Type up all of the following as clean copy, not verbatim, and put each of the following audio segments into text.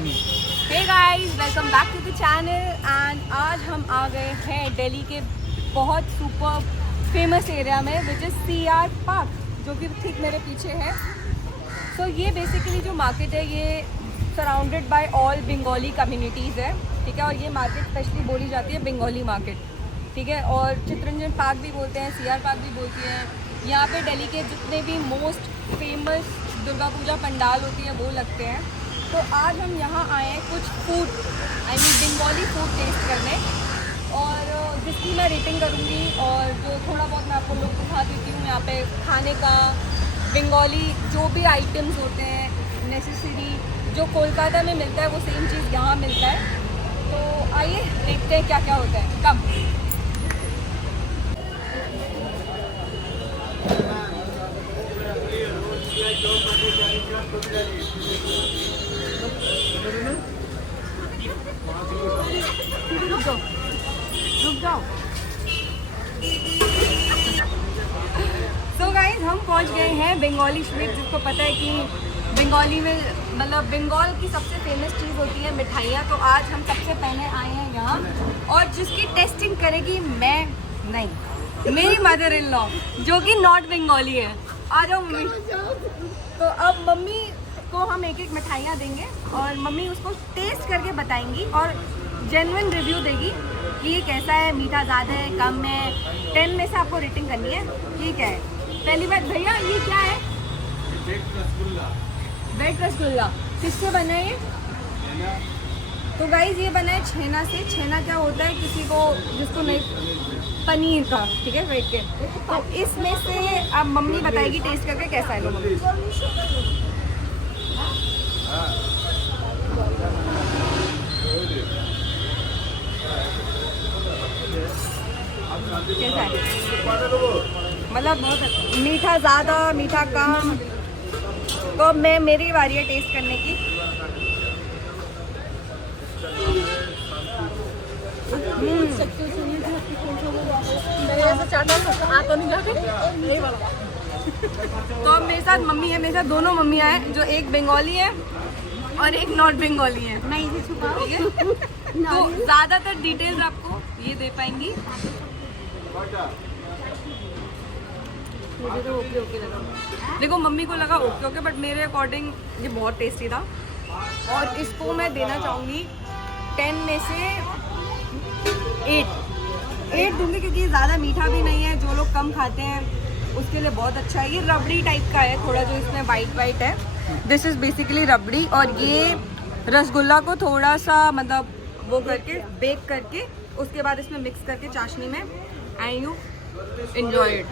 Hey guys, welcome back to the channel. And आज हम आ गए हैं दिल्ली के बहुत सुपर फेमस एरिया में, विच इज़ CR पार्क, जो कि ठीक मेरे पीछे है। सो ये बेसिकली जो मार्केट है, ये surrounded by all Bengali communities है, ठीक है। और ये मार्केट स्पेशली बोली जाती है बंगाली मार्केट, ठीक है। और चित्तरंजन पार्क भी बोलते हैं, CR पार्क भी बोलती हैं। यहाँ पे दिल्ली के जितने भी मोस्ट फेमस दुर्गा पूजा पंडाल होती है वो लगते हैं। तो आज हम यहाँ आए हैं कुछ फूड, बंगाली फूड टेस्ट करने, और जिसकी मैं रेटिंग करूँगी। और जो थोड़ा बहुत मैं आपको लोग दिखा देती हूँ यहाँ पे खाने का, बंगाली जो भी आइटम्स होते हैं नेसेसरी, जो कोलकाता में मिलता है वो सेम चीज़ यहाँ मिलता है। तो आइए देखते हैं क्या क्या होता है। कब रुक जाओ। सो गाइस, हम पहुंच गए हैं बंगाली स्वीट, जिसको पता है कि बंगाली में मतलब बंगाल की सबसे फेमस चीज़ होती है मिठाइयाँ। तो आज हम सबसे पहले आए हैं यहाँ, और जिसकी टेस्टिंग करेगी मैं नहीं, मेरी मदर इन लॉ, जो कि नॉट बंगाली है। आ जाओ मम्मी। तो अब मम्मी को हम एक एक मिठाइयाँ देंगे और मम्मी उसको टेस्ट करके बताएंगी और जेन्युइन रिव्यू देगी कि ये कैसा है, मीठा ज़्यादा है, कम है। 10 में से आपको रेटिंग करनी है, ठीक है। पहली बात भैया, ये क्या है? वेट रसगुल्ला। किससे बना है ये? तो गाइज ये बना है छेना से। छेना क्या होता है, किसी को जिसको नहीं, पनीर का, ठीक है, वेट के। तो इसमें से अब मम्मी बताएगी टेस्ट करके कैसा है। लोग कैसा है? मतलब मीठा ज़्यादा, मीठा कम। तो अब मैं, मेरी बारी है टेस्ट करने की। तो अब मेरे साथ मम्मी है, मेरे साथ दोनों मम्मियाँ हैं, जो एक बंगाली है और एक नॉट बंगाली है। मैं इसे छुपा, ठीक है। तो ज़्यादातर डिटेल्स आपको ये दे पाएंगी। मुझे तो ओके लगा। देखो मम्मी को लगा ओके, बट मेरे अकॉर्डिंग ये बहुत टेस्टी था। और इसको मैं देना चाहूँगी 10 में से 8 दूँगी, क्योंकि ज़्यादा मीठा भी नहीं है। जो लोग कम खाते हैं उसके लिए बहुत अच्छा है। ये रबड़ी टाइप का है थोड़ा, जो इसमें वाइट है। दिस इज़ बेसिकली रबड़ी। और ये रसगुल्ला को थोड़ा सा मतलब वो करके बेक करके उसके बाद इसमें मिक्स करके चाशनी में, एंड यू एंजॉय इट।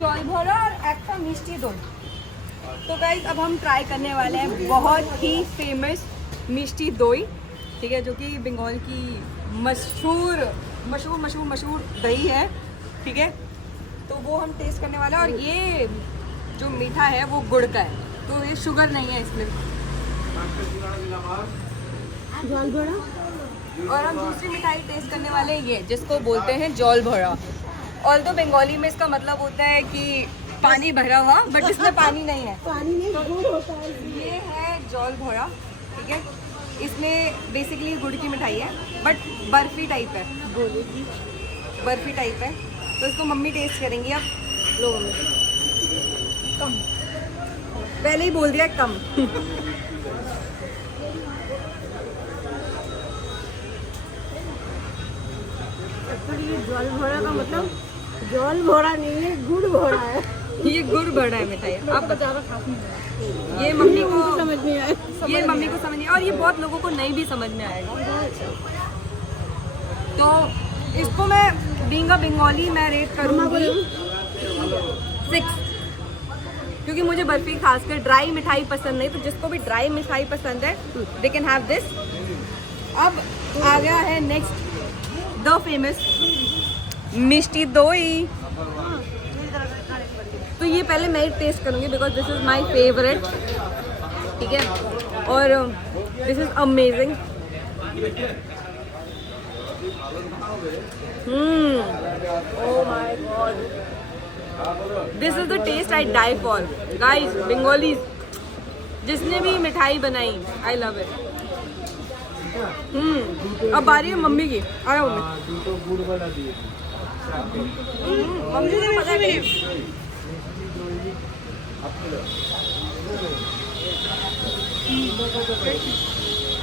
जल भरा और एक्स्ट्रा मिष्टी दो। तो गाइस, अब हम ट्राई करने वाले हैं बहुत ही फेमस मिष्टी दोई, ठीक है, जो कि बंगाल की मशहूर दही है, ठीक है। तो वो हम टेस्ट करने वाले हैं। और ये जो मीठा है वो गुड़ का है, तो ये शुगर नहीं है इसमें। जल भरा। और हम दूसरी मिठाई टेस्ट करने वाले हैं, ये जिसको बोलते हैं जल भरा। और तो बंगाली में इसका मतलब होता है कि पानी भरा हुआ, बट इसमें पानी नहीं है, पानी नहीं, गुड़ होता है। ये है जल भरा, ठीक है। इसमें बेसिकली गुड़ की मिठाई है, बट बर्फी टाइप है, बर्फी टाइप है। तो इसको मम्मी टेस्ट करेंगी। अब लो मम्मी। कम, पहले ही बोल दिया कम। ये जल भरा का मतलब जल भरा नहीं है, गुड़ भरा है। ये गुड़ भरा है मिठाई। आप बता रहा, ये मम्मी को समझ नहीं आया, ये मम्मी को समझ नहीं, और ये बहुत लोगों को नहीं भी समझ में आएगा। तो इसको मैं बीइंग अ बंगाली मैं रेट करूँगी 6, क्योंकि मुझे बर्फी खासकर ड्राई मिठाई पसंद नहीं। तो जिसको भी ड्राई मिठाई पसंद है, दे कैन हैव दिस। अब आ गया है नेक्स्ट द फेमस मिष्टी दोई। तो ये पहले मैं टेस्ट करूँगी, because this is my favourite, ठीक है। और this is amazing. Oh my god, this is the taste I die for, guys. Bengalis, जिसने भी मिठाई बनाई, आई लव इट। अब बारी है मम्मी की। आ जाओ मम्मी। मम्मी ने पता नहीं।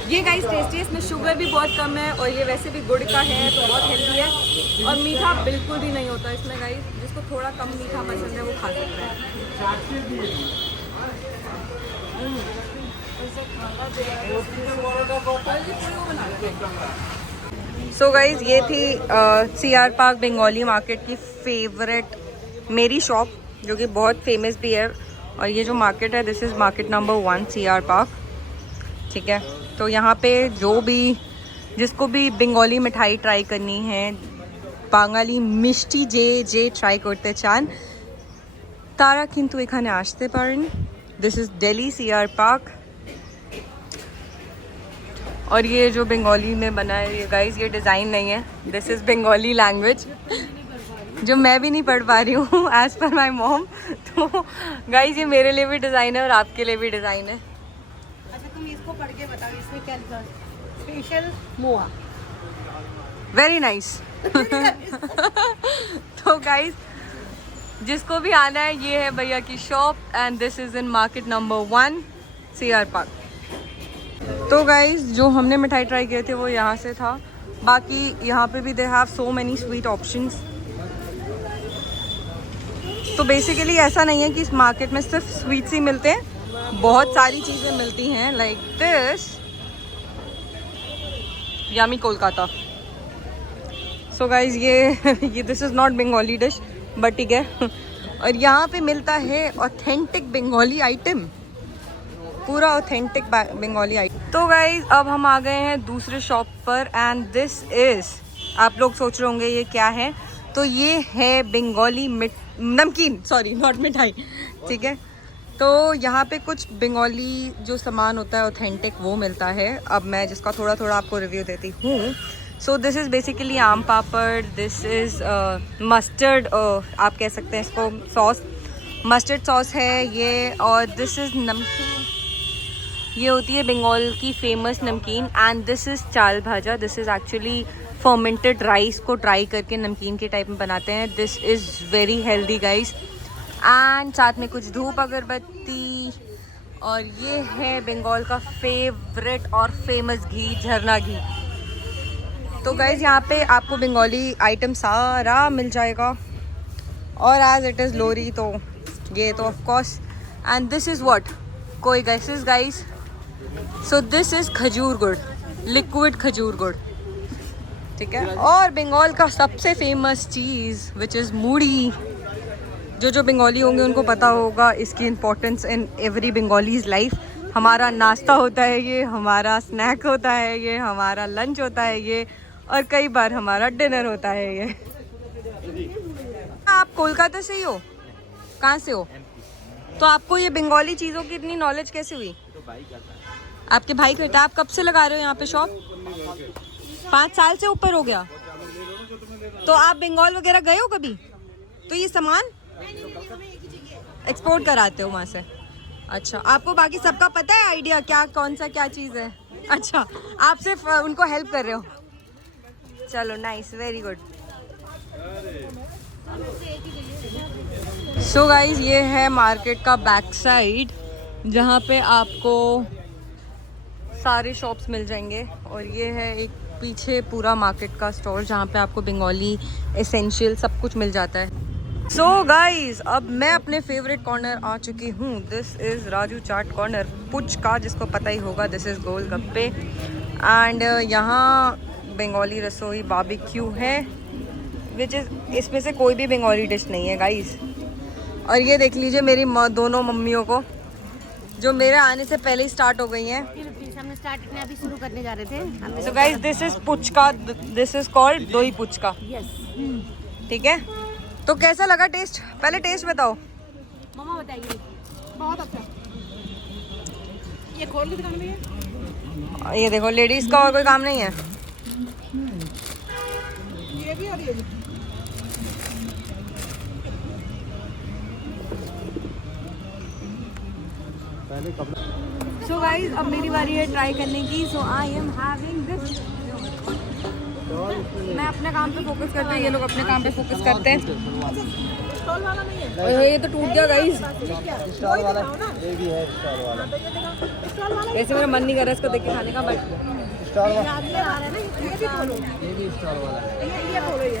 ये गाइस टेस्टी है, इसमें शुगर भी बहुत कम है और ये वैसे भी गुड़ का है तो बहुत हेल्दी है और मीठा बिल्कुल भी नहीं होता इसमें गाइस। जिसको थोड़ा कम मीठा पसंद है वो खा सकता है। सो गाइज ये थी CR पार्क बंगाली मार्केट की फेवरेट मेरी शॉप, जो कि बहुत फेमस भी है। और ये जो मार्केट है this is market number 1 CR park, ठीक है। तो यहाँ पे जो भी जिसको भी बंगाली मिठाई ट्राई करनी है, बांगाली मिष्टी जे ट्राई करते चान तारा किन्तु एखाने आसते पारेन। This is Delhi CR park. और ये जो बंगाली में बना है ये गाइस, ये डिज़ाइन नहीं है, दिस इज़ बंगाली लैंग्वेज जो मैं भी नहीं पढ़ पा रही हूँ एज़ पर माई मॉम। तो गाइस ये मेरे लिए भी डिज़ाइन है और आपके लिए भी डिज़ाइन है। अच्छा तुम इसको पढ़ के बताओ इसमें क्या लिखा है? स्पेशल मोआ। Very nice. तो गाइस जिसको भी आना है ये है भैया की shop and this is in market number 1 CR park. तो गाइस जो हमने मिठाई ट्राई किए थे वो यहाँ से था। बाकी यहाँ पे भी they have so many sweet options. तो बेसिकली ऐसा नहीं है कि इस मार्केट में सिर्फ स्वीट्स ही मिलते हैं, बहुत सारी चीज़ें मिलती हैं like this yummy Kolkata. So guys ये this is not Bengali dish but ठीक है। और यहाँ पे मिलता है ऑथेंटिक बंगाली आइटम, पूरा ऑथेंटिक बंगाली आइटम। तो गाइज अब हम आ गए हैं दूसरे शॉप पर एंड दिस इज़, आप लोग सोच रहे होंगे ये क्या है, तो ये है बंगाली नमकीन, सॉरी नॉट मिठाई, ठीक है। तो यहाँ पे कुछ बंगाली जो सामान होता है ऑथेंटिक वो मिलता है। अब मैं जिसका थोड़ा थोड़ा आपको रिव्यू देती हूँ। सो दिस इज़ बेसिकली आम पापड़, दिस इज़ मस्टर्ड, आप कह सकते हैं इसको सॉस, मस्टर्ड सॉस है ये। और दिस इज़ नमकीन, ये होती है बंगाल की फेमस नमकीन and this is chal bhaja. This is actually fermented rice को ट्राई करके नमकीन के टाइप में बनाते हैं। This is very healthy guys. And साथ में कुछ धूप अगरबत्ती। और ये है बंगाल का फेवरेट और फेमस घी, झरना घी। तो गाइस यहाँ पे आपको बंगाली आइटम सारा मिल जाएगा और एज इट इज़ लोरी तो ये तो of course. And this is what, कोई guesses guys? So this is khajur gur, liquid खजूर गुड़, ठीक है। और बंगाल का सबसे फेमस चीज़ विच इज़ मूढ़ी। जो बंगाली होंगे उनको पता होगा इसकी importance in every Bengalis life. हमारा नाश्ता होता है ये, हमारा स्नैक होता है ये, हमारा लंच होता है ये और कई बार हमारा डिनर होता है ये। आप कोलकाता से ही हो? कहाँ से हो? तो आपको ये बंगाली चीज़ों की इतनी नॉलेज कैसे हुई? आपके भाई करता है। आप कब से लगा रहे हो यहाँ पे शॉप? 5 साल से ऊपर हो गया। तो आप बंगाल वगैरह गए हो कभी? तो ये सामान एक्सपोर्ट कराते हो वहाँ से? अच्छा, आपको बाकी सबका पता है आइडिया क्या कौन सा क्या चीज़ है? अच्छा, आप सिर्फ उनको हेल्प कर रहे हो। चलो nice, very good. So guys ये है मार्केट का बैक साइड जहाँ पे आपको सारे शॉप्स मिल जाएंगे। और ये है एक पीछे पूरा मार्केट का स्टोर जहाँ पे आपको बंगाली एसेंशियल सब कुछ मिल जाता है। सो गाइज अब मैं अपने फेवरेट कॉर्नर आ चुकी हूँ। This is Raju chaat corner, puchka जिसको पता ही होगा। दिस इज़ गोलगप्पे एंड यहाँ बंगाली रसोई बारबेक्यू है विच इज़, इसमें से कोई भी बंगाली डिश नहीं है गाइज। और ये देख लीजिए मेरी दोनों मम्मियों को जो मेरे आने से पहले ही स्टार्ट हो गई हैं। हमने स्टार्ट अभी शुरू करने जा रहे थे। So guys this is puchka, this is called दोई पुचका, यस। ठीक है। तो कैसा लगा टेस्ट? पहले टेस्ट बताओ। मामा बताइए। बहुत अच्छा। ये खोल के दुकान में है। ये देखो लेडीज़ का और कोई काम नहीं है। ये भी और ये भी। सो गाइस अब मेरी बारी है ट्राई करने की. सो आई एम हैविंग दिस. मैं अपने काम पे फोकस करती हूँ, ये लोग अपने काम पे फोकस करते हैं. स्टॉल वाला नहीं है. और ये तो टूट गया गाइस. स्टॉल वाला ये भी है. स्टॉल वाला स्टॉल वाला वैसे मेरा मन नहीं कर रहा इसको देख के खाने का, बट स्टॉल वाला आदमी आ रहा है ना, ये भी बोलो. ये भी स्टॉल वाला है ये बोलो ये.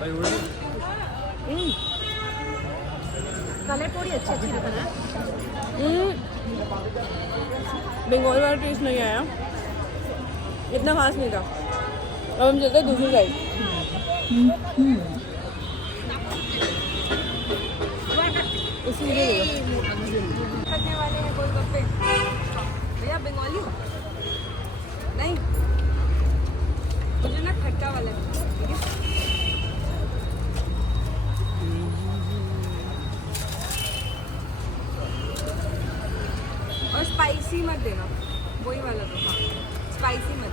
भाई उड़ी कलर थोड़ी अच्छी अच्छी दिख रहा है. बंगाल वाला टेस्ट नहीं आया, इतना खास नहीं था. अब हम चलते हैं दूसरी साइड. करने वाले हैं गोलगप्पे. भैया बंगाली नहीं, मुझे ना खट्टा वाला ठीक है. और स्पाइसी मत देना, वही वाला तो. हाँ स्पाइसी मत.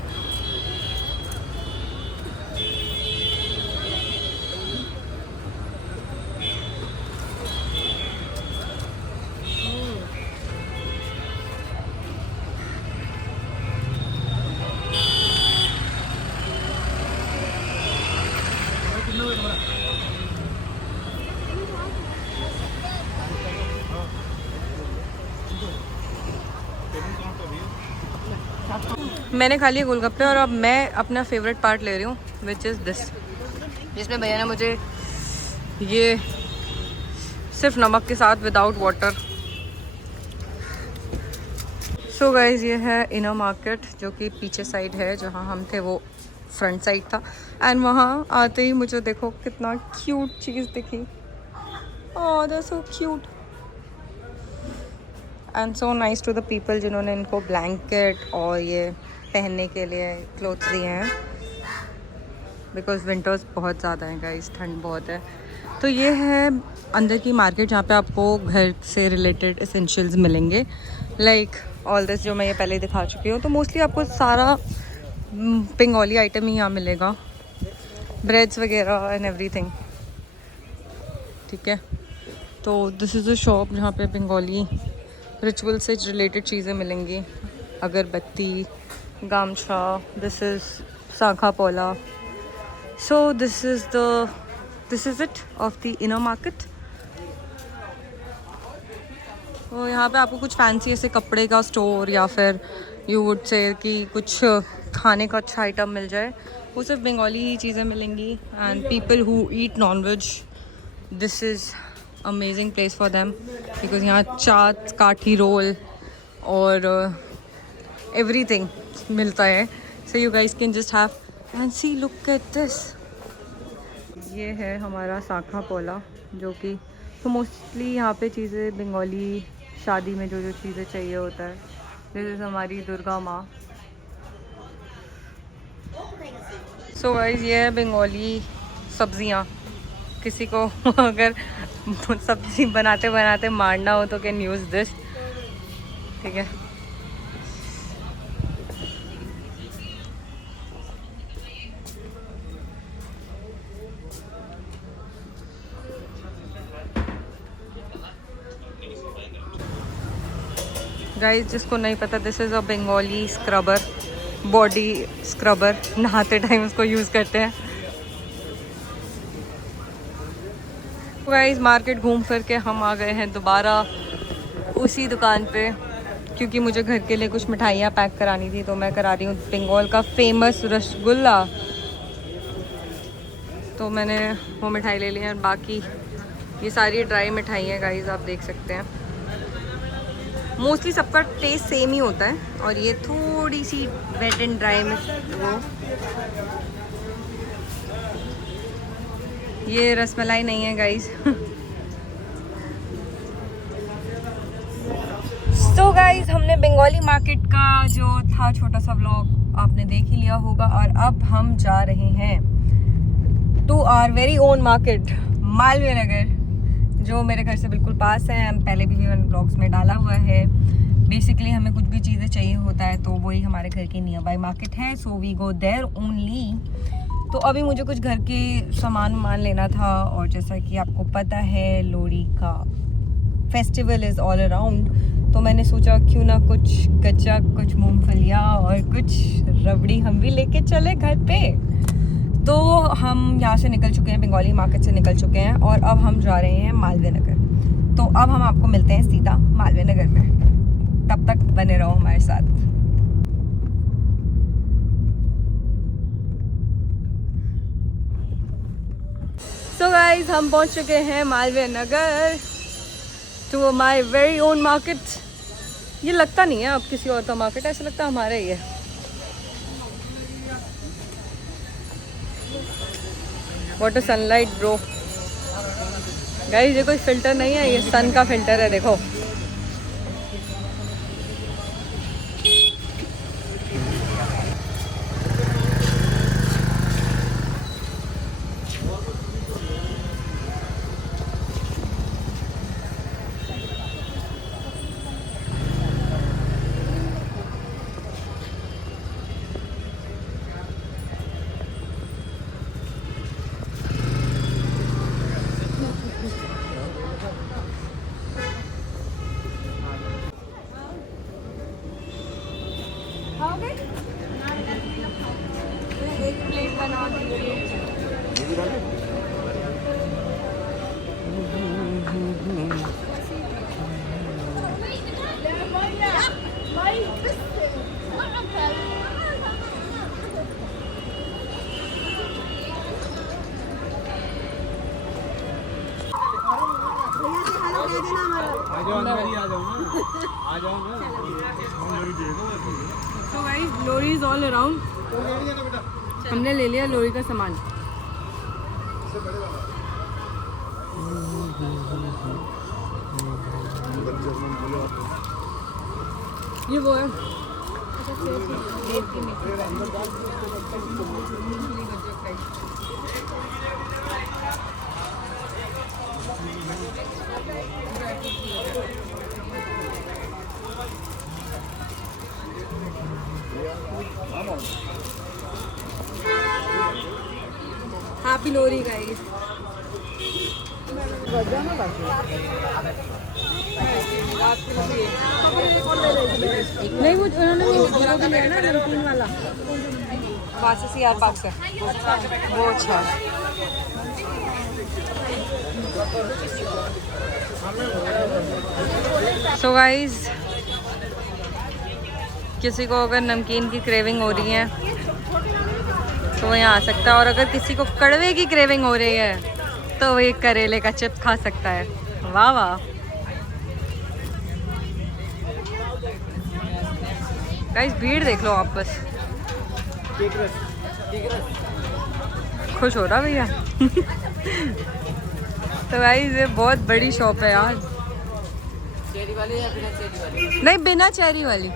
मैंने खा लिए गोलगप्पे और अब मैं अपना फेवरेट पार्ट ले रही हूँ, विच इज़ दिस, जिसमें भैया ने मुझे ये सिर्फ नमक के साथ विदाउट वाटर. सो गाइज ये है इनर मार्केट, जो कि पीछे साइड है. जहाँ हम थे वो फ्रंट साइड था. एंड वहाँ आते ही मुझे देखो कितना क्यूट चीज़ दिखी. Oh that so cute and so nice to the people जिन्होंने इनको ब्लैंकेट और ये पहनने के लिए क्लोथ्स दिए हैं, बिकॉज विंटर्स बहुत ज़्यादा हैं गाइस, ठंड बहुत है. तो ये है अंदर की मार्केट, जहाँ पे आपको घर से रिलेटेड एसेंशियल्स मिलेंगे, लाइक ऑल दिस जो मैं ये पहले दिखा चुकी हूँ. तो मोस्टली आपको सारा बंगाली आइटम ही यहाँ मिलेगा, ब्रेड्स वगैरह एंड एवरीथिंग. ठीक है, तो दिस इज़ अ शॉप जहाँ पे बंगाली रिचुअल से रिलेटेड चीज़ें मिलेंगी. अगरबत्ती, गामछा, this is shankha pola. So this is it of the inner market. तो यहाँ पे आपको कुछ फैंसी ऐसे कपड़े का स्टोर या फिर यू वुड से कि कुछ खाने का अच्छा आइटम मिल जाए, वो सिर्फ बंगाली ही चीज़ें मिलेंगी. And people who eat non veg, this is amazing place for them, because यहाँ चाट, काठी रोल और एवरीथिंग मिलता है. So you guys can just have and see, look at this. ये है हमारा सांखा पोला, जो कि तो मोस्टली यहाँ पे चीज़ें बंगाली शादी में जो जो चीज़ें चाहिए होता है. दिस इज़ हमारी दुर्गा माँ. सो गाइस ये है बंगाली सब्जियाँ. किसी को अगर सब्जी बनाते बनाते मारना हो तो कैन यूज़ दिस. ठीक है, गाइस जिसको नहीं पता, this is a Bengali scrubber, body scrubber. नहाते टाइम उसको यूज़ करते हैं. गाइस मार्केट घूम फिर के हम आ गए हैं दोबारा उसी दुकान पे, क्योंकि मुझे घर के लिए कुछ मिठाइयाँ पैक करानी थी. तो मैं करा रही हूँ बंगाल का फेमस रसगुल्ला. तो मैंने वो मिठाई ले ली है. बाकी ये सारी ड्राई मिठाई हैं गाइस, आप देख सकते हैं. मोस्टली सबका टेस्ट सेम ही होता है, और ये थोड़ी सी वेट एंड ड्राई में वो. ये रसमलाई नहीं है गाइस. तो गाइस हमने बंगाली मार्केट का जो था छोटा सा व्लॉग आपने देख ही लिया होगा, और अब हम जा रहे हैं to our very own market, Malviya Nagar, जो मेरे घर से बिल्कुल पास है. पहले भी मैंने ब्लॉग्स में डाला हुआ है. बेसिकली हमें कुछ भी चीज़ें चाहिए होता है तो वही हमारे घर के नियर बाय मार्केट है. So we go there only. तो अभी मुझे कुछ घर के सामान लेना था, और जैसा कि आपको पता है लोहड़ी का फेस्टिवल इज़ ऑल अराउंड. तो मैंने सोचा क्यों ना कुछ गज्जा, कुछ मूंगफलियाँ और कुछ रबड़ी हम भी लेके चले घर पे। तो हम यहाँ से निकल चुके हैं, बंगाली मार्केट से निकल चुके हैं और अब हम जा रहे हैं मालवीय नगर। तो अब हम आपको मिलते हैं सीधा मालवीय नगर में, तब तक बने रहो हमारे साथ। सो गाइज हम पहुँच चुके हैं Malviya Nagar to my very own market. ये लगता नहीं है अब किसी और का मार्केट, ऐसा लगता है हमारा ही है। What a sunlight bro. Guys ये कोई फिल्टर नहीं है, ये सन का फिल्टर है, देखो। खाओगे? एक प्लेट बना दीजिए। आ जाओ अंदर ही आ जाओ ना, आ जाओ ना। So guys, Lohri is all around. हमने ले लिया लोरी का सामान। ये वो है हैप्पी लोरी गाइस। नहीं वो उन्होंने वो लिया ना नमकीन वाला वहाँ से CR पार्क से, वो अच्छा। सो गाइस किसी को अगर नमकीन की क्रेविंग हो रही है तो वो यहाँ आ सकता है, और अगर किसी को कड़वे की क्रेविंग हो रही है तो वो एक करेले का चिप्स खा सकता है। वाह वाह गाइस, भीड़ देख लो आप बस। खुश हो रहा भैया। तो गाइस ये बहुत बड़ी शॉप है यार। चेरी वाली या बिना चेरी वाली? नहीं, बिना चेरी वाली।